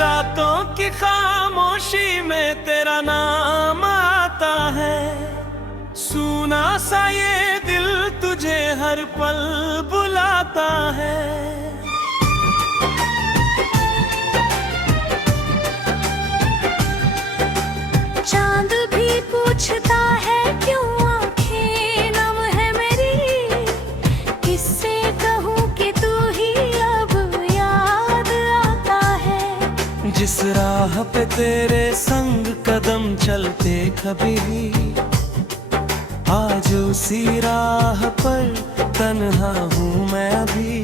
रातों की खामोशी में तेरा नाम आता है, सुना सा ये दिल तुझे हर पल बुलाता है। चांद भी पूछता है क्यों आंखें नम है मेरी, किससे कहूँ कि तू ही अब याद आता है। जिस राह पे तेरे संग कदम चलते कभी, आज उसी राह पर तन्हा हूँ मैं भी।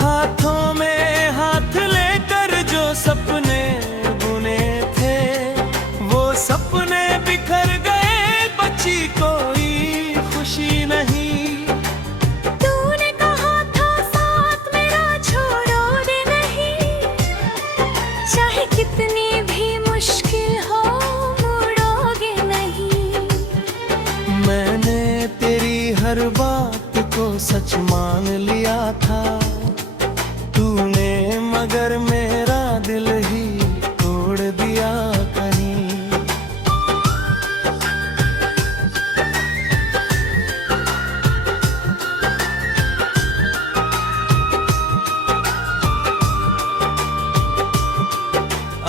हाथों में हाथ लेकर जो सपने बुने थे, वो सपने बिखर गए, बची कोई खुशी नहीं। तूने कहा था साथ मेरा छोड़ोगे नहीं, चाहे कितनी भी मुश्किल हो मुड़ोगे नहीं। मैंने तेरी हर बात को सच मान लिया था, तूने मगर मेरा दिल ही तोड़ दिया कहीं।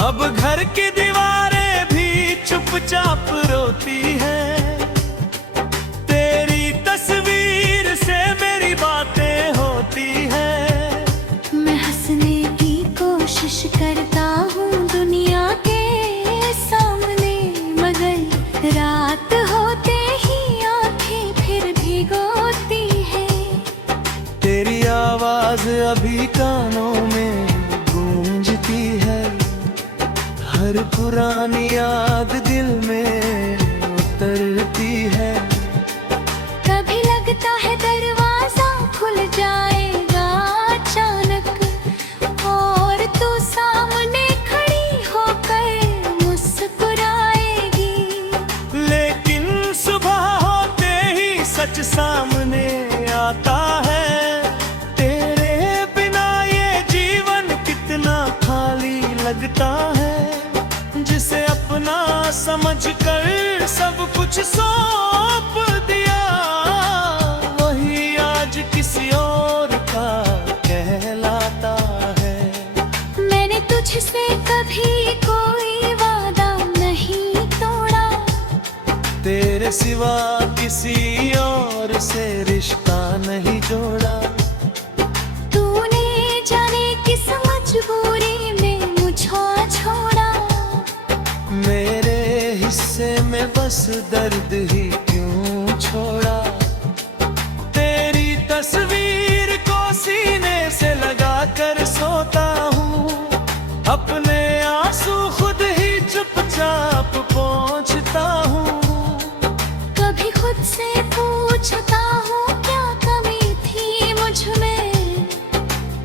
अब घर की दीवारें भी चुपचाप रोती हैं, तेरी तस्वीर से मेरी बातें होती हैं। मैं हंसने की कोशिश करता हूँ दुनिया के सामने, मगर रात होते ही आंखें फिर भिगोती है। तेरी आवाज अभी कानों में गूंजती है, हर पुरानी याद दिल में उतरती है। कभी लगता है दरवाजा खुल जाएगा अचानक, और तू सामने खड़ी होकर मुस्कुराएगी। लेकिन सुबह होते ही सच सामने आता है, तेरे बिना ये जीवन कितना खाली लगता है। जिसे अपना समझकर सब कुछ सौंप दिया, वही आज किसी और का कहलाता है। मैंने तुझसे कभी कोई वादा नहीं तोड़ा, तेरे सिवा किसी और से रिश्ता नहीं जोड़ा। तूने जाने किस मजबूरी में मुझे छोड़ा। मेरे हिस्से में बस दर्द ही क्यों छोड़ा। तेरी तस्वीर को सीने से लगा कर सोता हूँ, अपने आंसू खुद ही चुपचाप पोंछता हूँ। कभी खुद से पूछता हूँ क्या कमी थी मुझ में,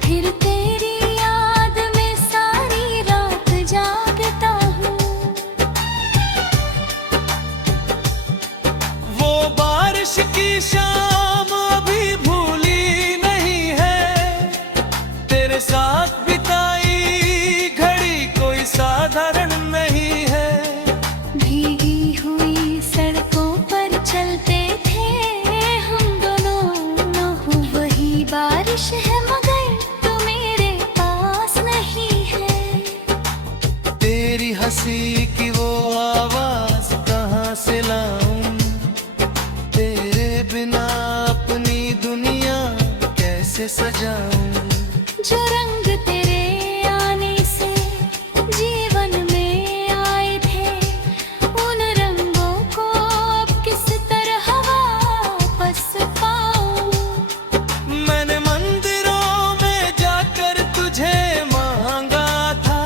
फिर तेरी याद में सारी रात जागता हूँ। वो बारिश की शाम अभी भूली नहीं है, तेरे साथ बिताई घड़ी कोई साधारण नहीं है। भीगी हुई सड़कों पर चलते थे हम दोनों, न हो वही बारिश है मगर तू मेरे पास नहीं है। तेरी हंसी की वो आवाज कहाँ से लाऊं, तेरे बिना अपनी दुनिया कैसे सजाऊं। जो रंग तेरे आने से जीवन में आए थे, उन रंगों को अब किस तरह वापस पाऊं। मैंने मंदिरों में जाकर तुझे मांगा था,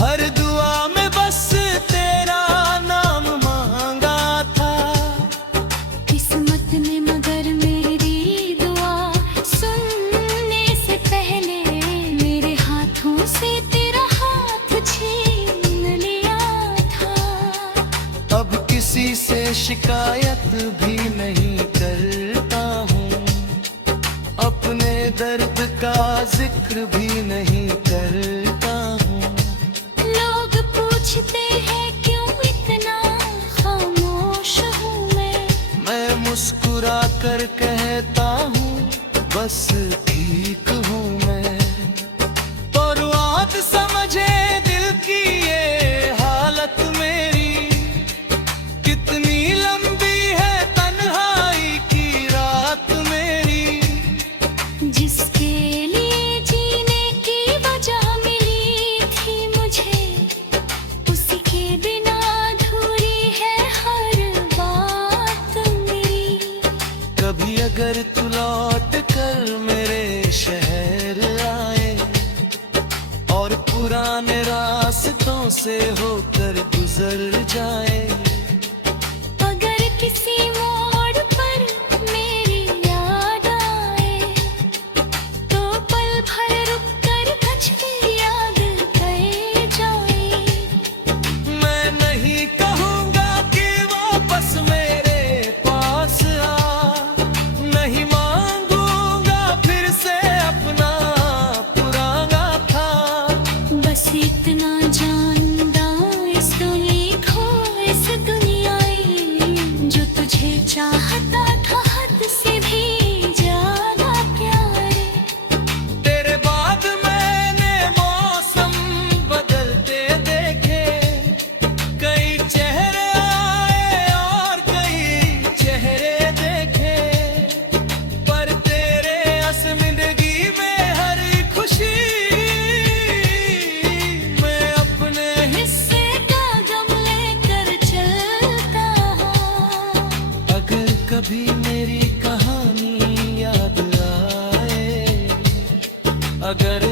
हर दुआ में बस तेरा नाम मांगा था। किस शिकायत भी नहीं करता हूँ, अपने दर्द का जिक्र भी नहीं करता हूँ। लोग पूछते हैं क्यों इतना खामोश हूँ मैं मुस्कुरा कर कहता हूँ बस ठीक हूँ मैं। तो समझे दिल की ये हालत मेरी, कितनी लंबी है तन्हाई की रात मेरी। जिसके लिए जीने की वजह मिली थी मुझे, उसी के बिना अधूरी है हर बात मेरी। कभी अगर तू लौट कर मेरे शहर आए और पुराने रास्तों से होकर गुजर जाए, अगर किसी मोड़ पर मेरी याद आए, तो पल भर रुक कर कुछ याद कर जाए। मैं नहीं कहूँगा कि वापस मेरे पास आ, नहीं मांगूंगा फिर से अपना पुराना था। बस इतना जानदा इस दुनिया को, इस दुनियाए जो तुझे चाहता था हद से भी ज्यादा प्यारे। तेरे बाद मैंने मौसम बदलते देखे, कई चेहरे आए और कई चेहरे देखे, पर तेरे असमिंदगी में हर खुशी मैं अपने हिस्से का गम लेकर चलता हूँ। अगर कभी मेरी कहानी याद आए, अगर